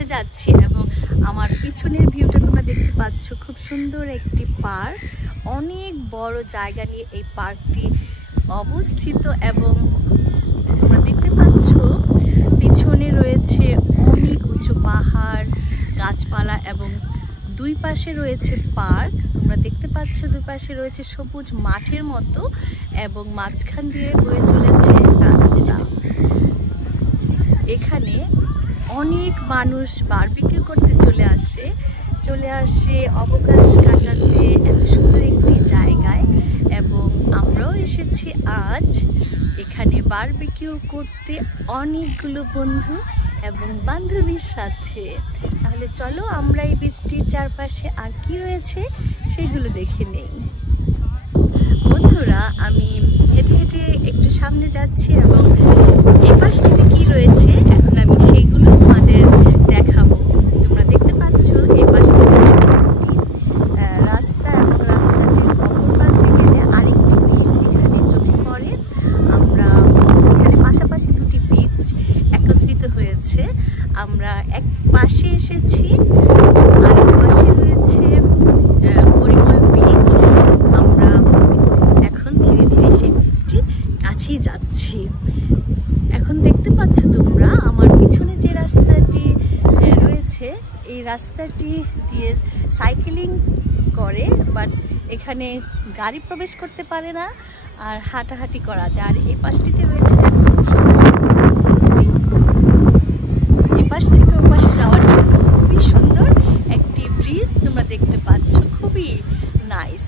পাশে যাচ্ছি এবং আমার পিছনের ভিউটা তোমরা দেখতে পাচ্ছ। খুব সুন্দর একটি পার্ক, অনেক বড় জায়গা নিয়ে এই পার্কটি অবস্থিত এবং তোমরা দেখতে পাচ্ছ পিছনে রয়েছে অনেক উঁচু পাহাড়, গাছপালা এবং দুই পাশে রয়েছে পার্ক। তোমরা দেখতে পাচ্ছ দুই পাশে রয়েছে সবুজ মাঠের মতো এবং মাঝখান দিয়ে বয়ে চলেছে রাস্তা। এখানে অনেক মানুষ বারবিকিউ করতে চলে আসে অবকাশ কাটাতে এত সুন্দর একটি জায়গায় এবং আমরাও এসেছি আজ এখানে বারবিকিউ করতে অনেকগুলো বন্ধু এবং বান্ধবীর সাথে। তাহলে চলো আমরা এই বীজটির চারপাশে আর কি রয়েছে সেগুলো দেখে নেই। বন্ধুরা, আমি হেঁটে হেঁটে একটু সামনে যাচ্ছি এবং এই পাশটিতে কি রয়েছে এখন আমি সেইগুলো তোমাদের দেখাবো। তোমরা দেখতে পাচ্ছ এই পাশটিতে রয়েছে একটি রাস্তা এবং রাস্তাটির অপর প্রান্তে গেলে আরেকটি বীজ এখানে চোখে পড়ে। আমরা এখানে পাশাপাশি দুটি বীজ একত্রিত হয়েছে। আমরা এক পাশে এসেছি, আরেক পাশে রয়েছে পরিমল বীজ। আমরা এখন ধীরে ধীরে সেই বীজটির কাছেই যাচ্ছি। এখন দেখতে পাচ্ছ তোমরা আমার পিছনে যে রাস্তাটি রয়েছে এই রাস্তাটি দিয়ে সাইকেলিং করে, বাট এখানে গাড়ি প্রবেশ করতে পারে না আর হাঁটাহাঁটি করা যায়। আর এই পাশটিতে রয়েছে এই পাশ থেকে ও পাশে যাওয়ার জন্য খুবই সুন্দর একটি ব্রিজ তোমরা দেখতে পাচ্ছ, খুবই নাইস।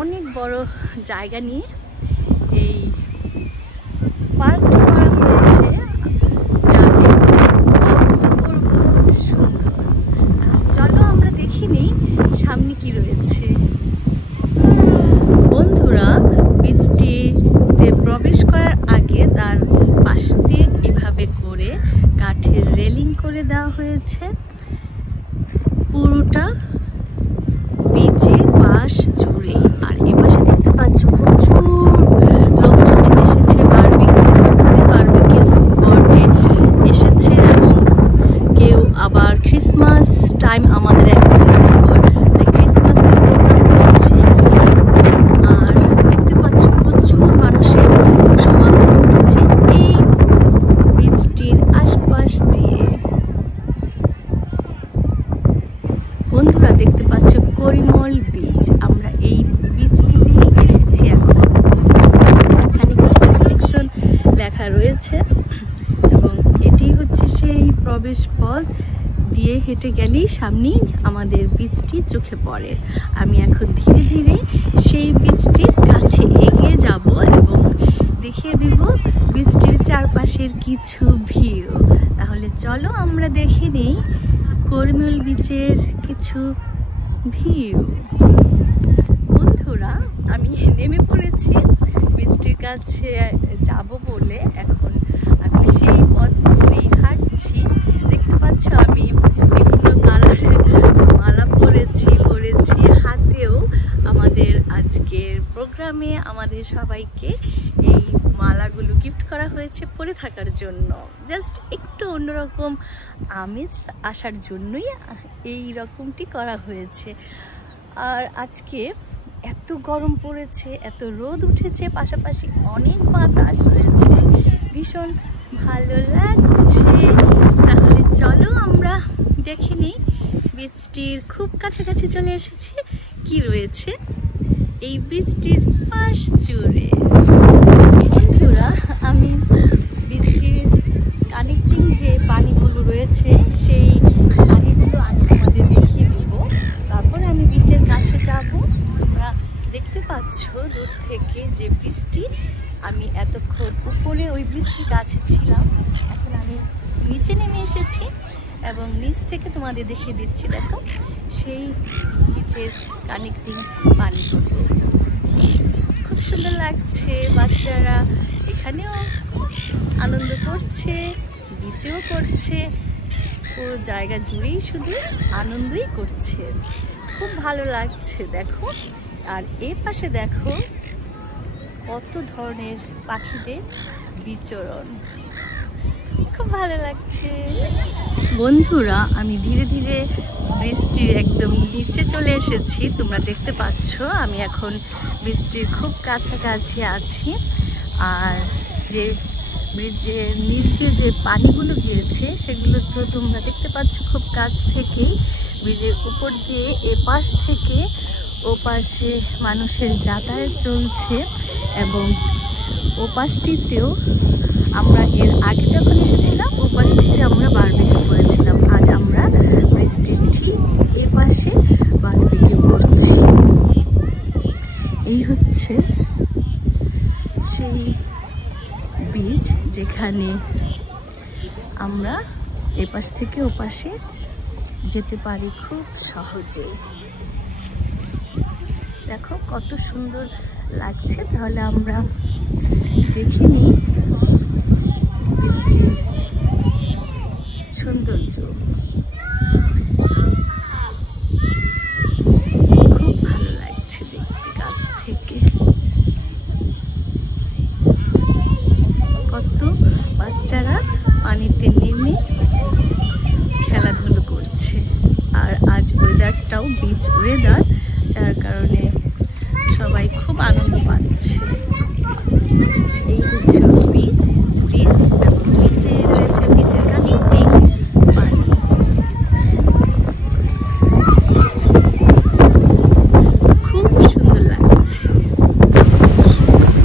অনেক বড় জায়গা নিয়ে এই পার্কটি করা হয়েছে যাতে সুন্দর। চলো আমরা দেখি নিই সামনে কি রয়েছে। বন্ধুরা, বীজটিতে প্রবেশ করার আগে তার পাশ দিয়ে এভাবে করে কাঠের রেলিং করে দেওয়া হয়েছে পুরোটা বীজের পাশ জুড়ে। আর এই পাশে দেখতে পাচ্ছ প্রচুর লোকজন এসেছে বারবিকিউ করতে, বারবিকিউ স্পটে এসেছে এবং কেউ আবার ক্রিসমাস টাইম আমাদের এখন ডিসেম্বর, তাই ক্রিসমাসের প্রোগ্রাম করছে। আর দেখতে পাচ্ছ প্রচুর মানুষের সমাগম ঘটেছে এই বীজটির আশপাশ দিয়ে। বন্ধুরা দেখতে পাচ্ছ পরিমল বীজ। আমরা এই বীজটিতেই এসেছি এখন। এখানে কিছু রেস্ট্রিকশন লেখা রয়েছে এবং এটি হচ্ছে সেই প্রবেশ পথ দিয়ে হেঁটে গেলেই সামনেই আমাদের বীজটি চোখে পড়ে। আমি এখন ধীরে ধীরে সেই বীজটির কাছে এগিয়ে যাব এবং দেখিয়ে দিব বীজটির চারপাশের কিছু ভিউ। তাহলে চলো আমরা দেখে নিই পরিমল বীজের কিছু ভিউ। বন্ধুরা, আমি নেমে পড়েছি বীজটির কাছে যাব বলে। এখন আমি সেই পথ ধরেই হাঁটছি। দেখতে পাচ্ছ আমি বিভিন্ন কালারের মালা পরেছি হাতেও। আমাদের আজকের প্রোগ্রামে আমাদের সবাইকে এই মালাগুলো গিফট করা হয়েছে পরে থাকার জন্য। জাস্ট একটু অন্যরকম আমেজ আসার জন্যই এই রকমটি করা হয়েছে। আর আজকে এত গরম পড়েছে, এত রোদ উঠেছে, পাশাপাশি অনেক বাতাস রয়েছে, ভীষণ ভালো লাগছে। তাহলে চলো আমরা দেখে নিই বীজটির খুব কাছাকাছি চলে এসেছি কি রয়েছে এই বীজটির পাশ জুড়ে। বন্ধুরা, আমি বীজটির কানেক্টিং যে পানিগুলো রয়েছে সেই পানিগুলো আমি তোমাদের দেখিয়ে দিব, তারপর আমি বীজের কাছে যাব। তোমরা দেখতে পাচ্ছ দূর থেকে যে বৃষ্টি, আমি এতক্ষণ উপরে ওই বৃষ্টির কাছে ছিলাম, এখন আমি নিচে নেমে এসেছি এবং নিচ থেকে তোমাদের দেখিয়ে দিচ্ছি। দেখো সেই বীজের কানেক্টিং পানিগুলো খুব সুন্দর লাগছে। বাচ্চারা এখানেও আনন্দ করছে, বিচেও করছে, পুরো জায়গা জুড়েই শুধু আনন্দই করছে, খুব ভালো লাগছে। দেখো, আর এই পাশে দেখো কত ধরনের পাখিদের বিচরণ, খুব ভালো লাগছে। বন্ধুরা, আমি ধীরে ধীরে বৃষ্টির একদম নিচে চলে এসেছি। তোমরা দেখতে পাচ্ছ আমি এখন বৃষ্টির খুব কাছাকাছি আছি। আর যে ব্রিজের নিচ দিয়ে যে পানিগুলো গিয়েছে সেগুলো তো তোমরা দেখতে পাচ্ছ খুব কাছ থেকেই। ব্রিজের উপর দিয়ে এপাশ থেকে ওপাশে মানুষের যাতায়াত চলছে এবং ওপাশটিতেও আমরা এর আগে যখন এসেছিলাম ওপাশটিতে আমরা বারবিকিউ করেছিলাম। আজ আমরা বৃষ্টির ঠিক এপাশে বারবিকিউ করছি। এই হচ্ছে সেই বীজ যেখানে আমরা এপাশ থেকে ওপাশে যেতে পারি খুব সহজে। দেখো কত সুন্দর লাগছে। তাহলে আমরা দেখে নিই বৃষ্টির সৌন্দর্য। খুব ভালো লাগছে দেখতে কাছ থেকে। কত বাচ্চারা পানিতে নেমে খেলাধুলো করছে। আর আজ ওয়েদারটাও বিচ ওয়েদার, যার কারণে সবাই খুব আনন্দ পাচ্ছে। এই হচ্ছে বিচ এবং নিচে রয়েছে বিচের কানেক্টিং পানি। খুব সুন্দর লাগছে।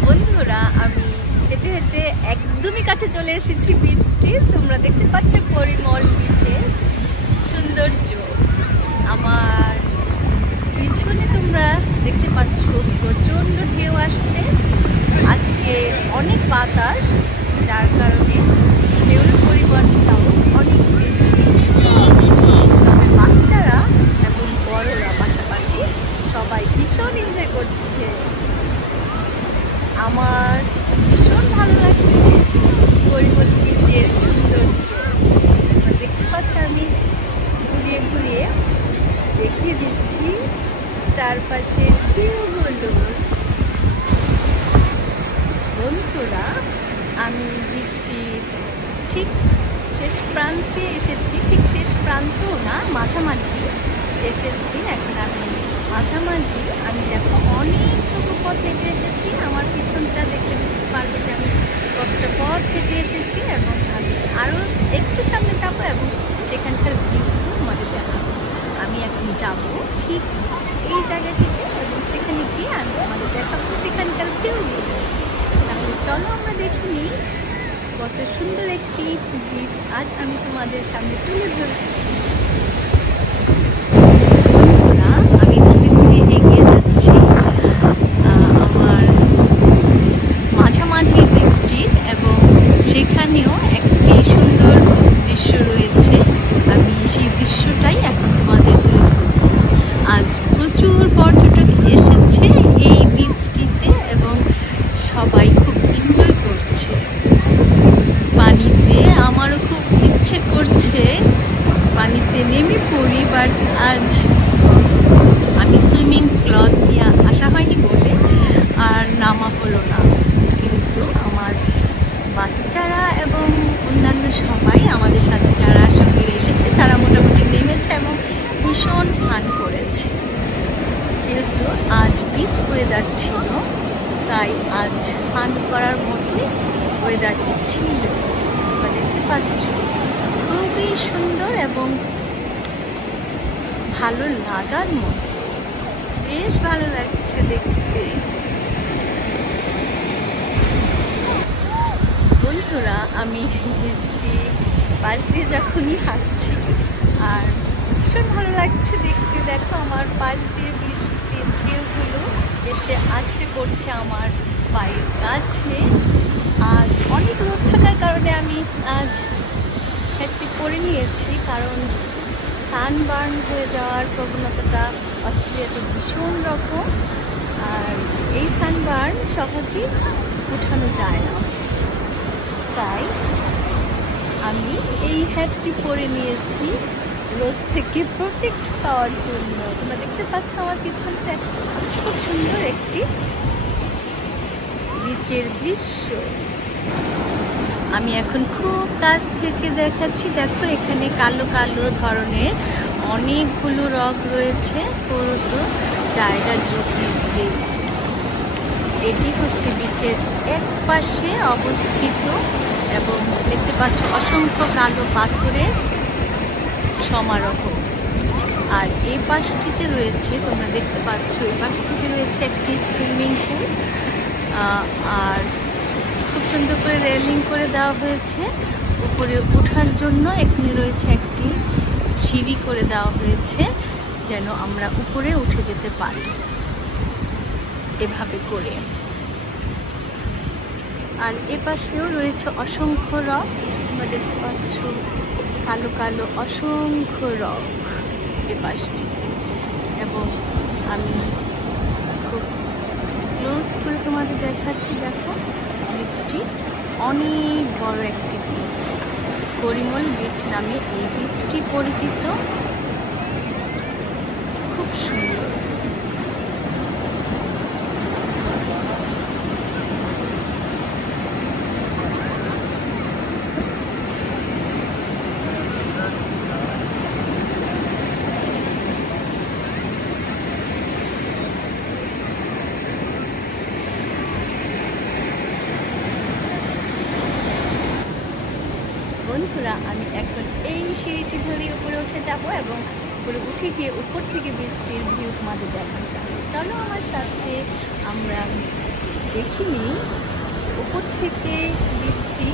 বন্ধুরা, আমি হেঁটে হেঁটে একদমই কাছে চলে এসেছি বিচটির। তোমরা দেখতে পাচ্ছ পরিমল বিচের সৌন্দর্য। আমার পিছনে তোমরা দেখতে পাচ্ছ প্রচন্ড ঢেউ আসছে। আজকে অনেক বাতাস, যার কারণে ঢেউর পরিমাণটাও অনেক বেশি। তবে বাচ্চারা এবং বড়রা পাশাপাশি সবাই ভীষণ এনজয় করছে। আমার ভীষণ ভালো লাগছে পরিমল বিচের সৌন্দর্য। দেখতে পাচ্ছ আমি ঘুরিয়ে ঘুরিয়ে দেখিয়ে দিচ্ছি চারপাশে ঢেউগুলো। বন্ধুরা, আমি বীচটির ঠিক শেষ প্রান্তে এসেছি। ঠিক শেষ প্রান্তও না, মাঝামাঝি এসেছি। এখন আমি মাঝামাঝি। আমি দেখো অনেকটুকু পথ হেঁটে এসেছি। আমার পিছনটা দেখলে বুঝতে পারবে যে আমি কতটা পথ হেঁটে এসেছি এবং আমি আরও একটু সামনে যাবো এবং সেখানকার ভিউগুলো আমাদের দেখাবো। আমি এখন যাব ঠিক এই জায়গাটিতে এবং সেখানে গিয়ে আমি আমাদের দেখাবো সেখানকার ভিউগুলো। তাহলে চলো আমরা দেখে নিই কত সুন্দর একটি বীচ আজ আমি তোমাদের সামনে তুলে ধরছি। বন্ধুরা, আমি ধীরে ধীরে এগিয়ে যাচ্ছি আমার মাঝামাঝি বীচটি এবং সেখানেও একটি সুন্দর দৃশ্য রয়েছে। আমি সেই দৃশ্যটাই এখন তোমাদের তুলে ধরব। আজ প্রচুর পর্যটক এসেছে এই বীচটিতে এবং সবাই খুব এনজয় করছে পানিতে। আমারও খুব ইচ্ছে করছে পানিতে নেমে পড়ি, বাট আজ আমি সুইমিং ক্লথ নিয়ে আসা হয়নি বলে আর নামা হলো না। কিন্তু আমার বাচ্চারা এবং অন্যান্য সবাই আমাদের সাথে যারা সঙ্গে এসেছে তারা মোটামুটি নেমেছে এবং ভীষণ ফান করেছে। যেহেতু আজ বিচ ওয়েদার ছিল তাই আজ ফান করার মতোই ওয়েদারটি ছিল। তোমরা দেখতে পাচ্ছ খুবই সুন্দর এবং ভালো লাগার মতো। বেশ ভালো লাগছে দেখতে। বন্ধুরা, আমি বৃষ্টি পাশ দিয়ে যখনই হাঁটছি আর ভীষণ ভালো লাগছে দেখতে। দেখো আমার পাশ দিয়ে বৃষ্টির ঢেউগুলো এসে আছড়ে পড়ছে আমার পায়ের কাছে। আর অনেক রোদ থাকার কারণে আমি আজ হ্যাটটি পরে নিয়েছি, কারণ সানবার্ন হয়ে যাওয়ার প্রবণতাটা অস্ট্রেলিয়াতে ভীষণ রকম। আর এই সানবার্ন সহজেই উঠানো যায় না, তাই আমি এই হ্যাটটি পরে নিয়েছি রোদ থেকে প্রোটেক্ট পাওয়ার জন্য। তোমরা দেখতে পাচ্ছ আমার পিছনটা খুব সুন্দর একটি বিচের দৃশ্য। আমি এখন খুব কাছ থেকে দেখাচ্ছি। দেখো এখানে কালো কালো ধরনের অনেকগুলো রক রয়েছে। পুরো জায়গা জুড়ে যে এটি হচ্ছে বিচের এক পাশে অবস্থিত এবং দেখতে পাচ্ছ অসংখ্য কালো পাথরের সমারোহ। আর এই পাশটিতে রয়েছে, তোমরা দেখতে পাচ্ছ, এই পাশটিতে রয়েছে একটি সুইমিং পুল। আর খুব সুন্দর করে রেলিং করে দেওয়া হয়েছে। উপরে ওঠার জন্য এখানে রয়েছে একটি সিঁড়ি করে দেওয়া হয়েছে, যেন আমরা উপরে উঠে যেতে পারি এভাবে করে। আর এপাশেও রয়েছে অসংখ্য রক, তোমরা দেখতে পাচ্ছ কালো কালো অসংখ্য রক এপাশটিতে। এবং আমি খুব ক্লোজ করে তোমাদের দেখাচ্ছি। দেখো বীচটি অনেক বড় একটি বীচ, করিমল বীচ নামে এই বীচটি পরিচিত। খুব সুন্দর। বন্ধুরা, আমি এখন এই সিঁড়িটি ধরে উপরে উঠে যাব এবং উপরে উঠে গিয়ে উপর থেকে বীচটির ভিউ তোমাদের দেখাতে যাবো। চলো আমার সাথে আমরা দেখিনি উপর থেকে বীচটি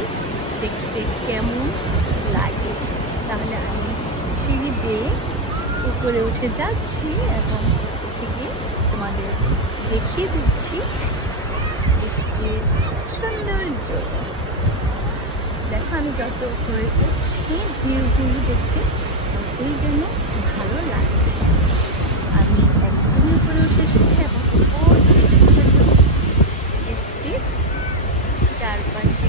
দেখতে কেমন লাগে। তাহলে আমি সিঁড়ি দিয়ে উপরে উঠে যাচ্ছি এবং উঠে গিয়ে তোমাদের দেখিয়ে দিচ্ছি বীচটির সৌন্দর্য। দেখো আমি যত উপরে উঠছি ভিউগুলো দেখতে এই জন্য ভালো লাগছে। আমি একদমই উপরে উঠে এসেছি এবং বৃষ্টির চারপাশে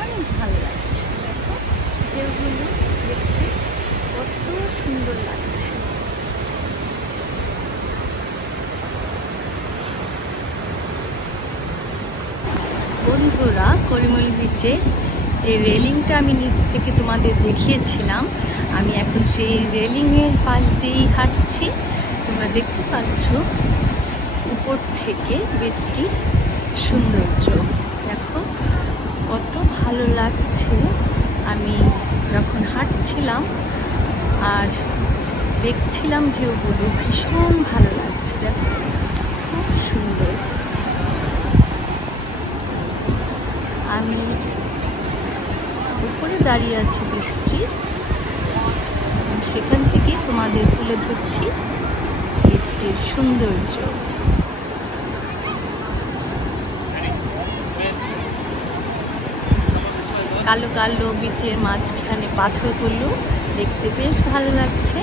অনেক ভালো লাগছে। দেখো ভিউগুলো দেখতে কত সুন্দর লাগছে। বন্ধুরা, করিমল বিচে যে রেলিংটা আমি নিচ থেকে তোমাদের দেখিয়েছিলাম, আমি এখন সেই রেলিংয়ের পাশ দিয়েই হাঁটছি। তোমরা দেখতে পাচ্ছ উপর থেকে বীচটি সৌন্দর্য দেখো কত ভালো লাগছে। আমি যখন হাঁটছিলাম আর দেখছিলাম ভিউগুলো, ভীষণ ভালো লাগছে। দেখো খুব সুন্দর। আমি উপরে দাঁড়িয়ে আছি বীচটি, সেখান থেকে তোমাদের তুলে ধরছি বীচটির সৌন্দর্য। কালো কালো বীচের মাঝখানে পাথরগুলো দেখতে বেশ ভালো লাগছে।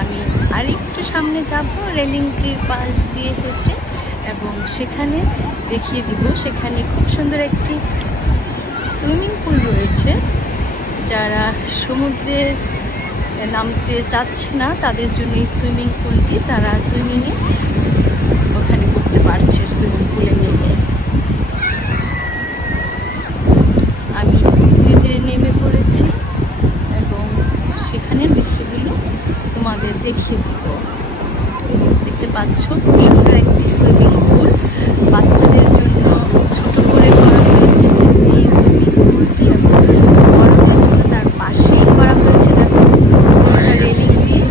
আমি আর একটু সামনে যাব রেলিংটির পাশ দিয়ে হেঁটে এবং সেখানে দেখিয়ে দিব, সেখানে খুব সুন্দর একটি সুইমিং পুল রয়েছে। যারা সমুদ্রে নামতে চাচ্ছে না তাদের জন্য এই সুইমিং পুলটি, তারা সুইমিংয়ে ওখানে করতে পারছে সুইমিং পুলে নেমে। আমি ধীরে নেমে পড়েছি এবং সেখানে দৃশ্যগুলো তোমাদের দেখিয়ে দিব। দেখতে পাচ্ছ খুব সুন্দর একটি সুইমিং পুল, বাচ্চাদের জন্য ছোট করে করা হয়েছে এই সুইমিং পুলটি এবং বড়দের জন্য তার পাশেই করা হয়েছে। দেখো রেলিং দিয়ে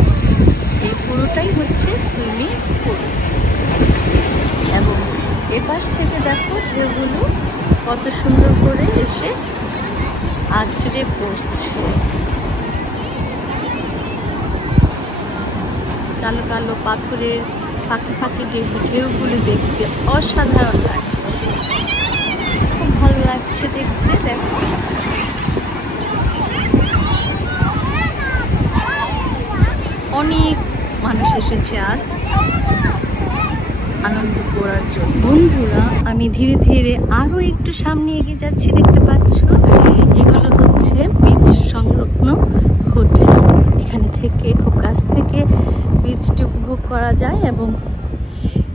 এই পুরোটাই হচ্ছে সুইমিং পুল এবং এপাশ থেকে দেখো ঢেউগুলো কত সুন্দর করে এসে আছড়ে পড়ছে। কালো কালো পাথরের ফাঁকে ফাঁকে যে ঢেউগুলো দেখতে অসাধারণ লাগছে, খুব ভালো লাগছে দেখতে। দেখো অনেক মানুষ এসেছে আজ আনন্দ করার জন্য। বন্ধুরা, আমি ধীরে ধীরে আরো একটু সামনে এগিয়ে যাচ্ছি। দেখতে পাচ্ছ এগুলো হচ্ছে বীচ সংলগ্ন হোটেল। এখানে থেকে খুব কাছ থেকে বীচটি উপভোগ করা যায় এবং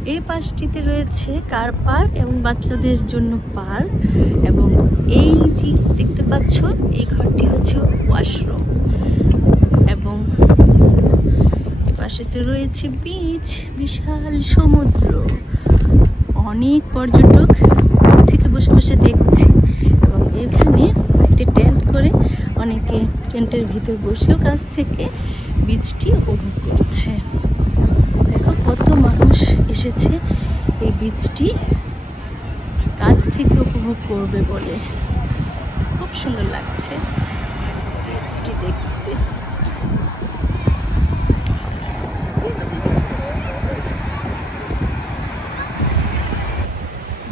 এই পাশটিতে রয়েছে কার পার্ক এবং বাচ্চাদের জন্য পার্ক, এবং এই যে দেখতে পাচ্ছ এই ঘরটি হচ্ছে ওয়াশরুম, এবং এই পাশেতে রয়েছে বিচ, বিশাল সমুদ্র। অনেক পর্যটক থেকে বসে বসে দেখছে, এবং এখানে একটি টেন্ট করে অনেকে টেন্টের ভিতর বসেও কাছ থেকে বিচটি উপভোগ করছে। দেখো কত মানুষ এসেছে এই বিচটি কাছ থেকে উপভোগ করবে বলে। খুব সুন্দর লাগছে বিচটি দেখতে।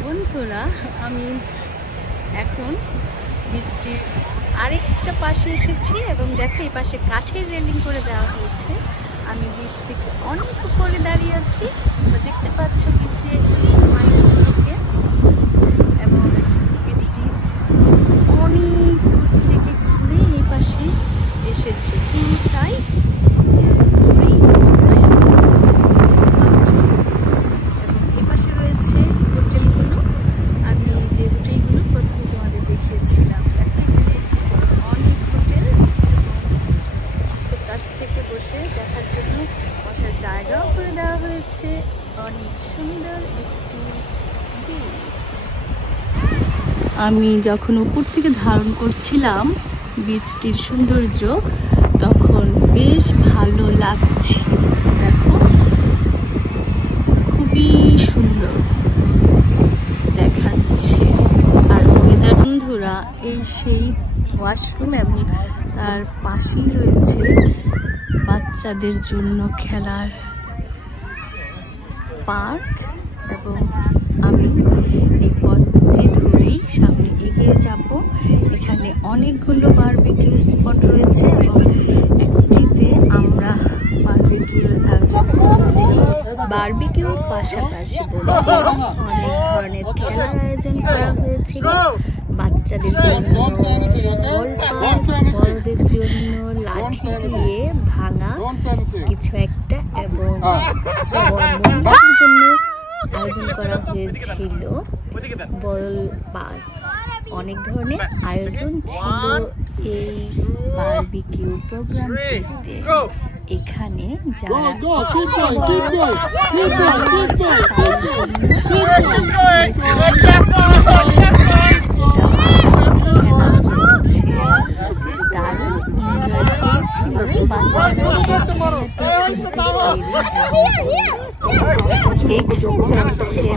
বন্ধুরা, আমি এখন বিচটির আরেকটা পাশে এসেছি, এবং দেখো এই পাশে কাঠের রেলিং করে দেওয়া হয়েছে। আমি বিচ থেকে অনেক উপরে দাঁড়িয়ে আছি, দেখতে পাচ্ছ বিচে মানুষগুলোকে, এবং বিচটি অনেক দূর থেকে ঘুরে এই পাশে এসেছে। তাই আমি যখন উপর থেকে ধারণ করছিলাম বিচটির সৌন্দর্য, তখন বেশ ভালো লাগছে। দেখো খুবই সুন্দর দেখাচ্ছে। আর ওয়েদার, বন্ধুরা, এই সেই ওয়াশরুম, এবং তার পাশেই রয়েছে বাচ্চাদের জন্য খেলার পার্ক, এবং আমি এই পথটি ধরেই সামনে এগিয়ে যাব। এখানে অনেকগুলো বারবিকিউ স্পট রয়েছে, এবং একটিতে আমরা বারবিকিউর আয়োজন করেছি। বারবিকিউর পাশাপাশি অনেক ধরনের খেলার আয়োজন করা হয়েছিল। বাচ্চাদের জন্য বল পাস, বড়দের জন্য লাঠি দিয়ে ভাঙা কিছু একটা, এবং মহিলাদের জন্য আয়োজন করা হয়েছিল বল পাস। অনেক ধরনের আয়োজন ছিল এই বারবিকিউ প্রোগ্রামটিতে। এখানে যারা চলছে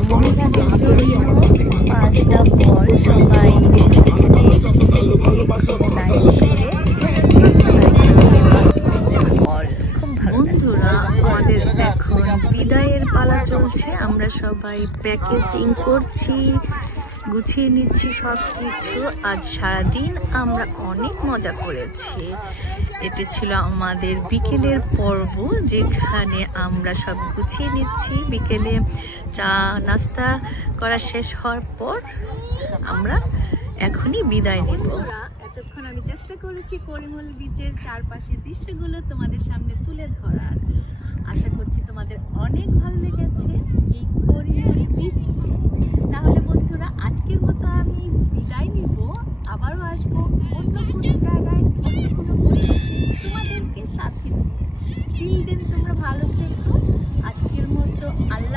মহিলাদের জন্য 5টা বল, সবাই এখানে খেলছে খুব নাইস করে। বল খুব ভালো। বন্ধুরা, আমাদের এখন বিদায়ের পালা চলছে। আমরা সবাই প্যাকেজিং করছি, গুছিয়ে নিচ্ছি সব কিছু। আজ সারাদিন আমরা অনেক মজা করেছি। এটি ছিল আমাদের বিকেলের পর্ব, যেখানে আমরা সব গুছিয়ে নিচ্ছি। বিকেলে চা নাস্তা করা শেষ হওয়ার পর আমরা এখনই বিদায় নেব। এতক্ষণ আমি চেষ্টা করেছি করিমুল বিচের চারপাশের দৃশ্যগুলো তোমাদের সামনে তুলে ধরার। আশা করছি তোমাদের অনেক ভালো লেগেছে এই করিমুল বিচটি। তাহলে বন্ধুরা, আজকের মতো আমি বিদায় নিব। আবারও আসবো অন্য কোনো জায়গায়, অন্য কোনো পরিবেশে তোমাদেরকে সাথে নিয়ে। টিল দেন তোমরা ভালো থেকো। আজকের মতো আল্লাহ।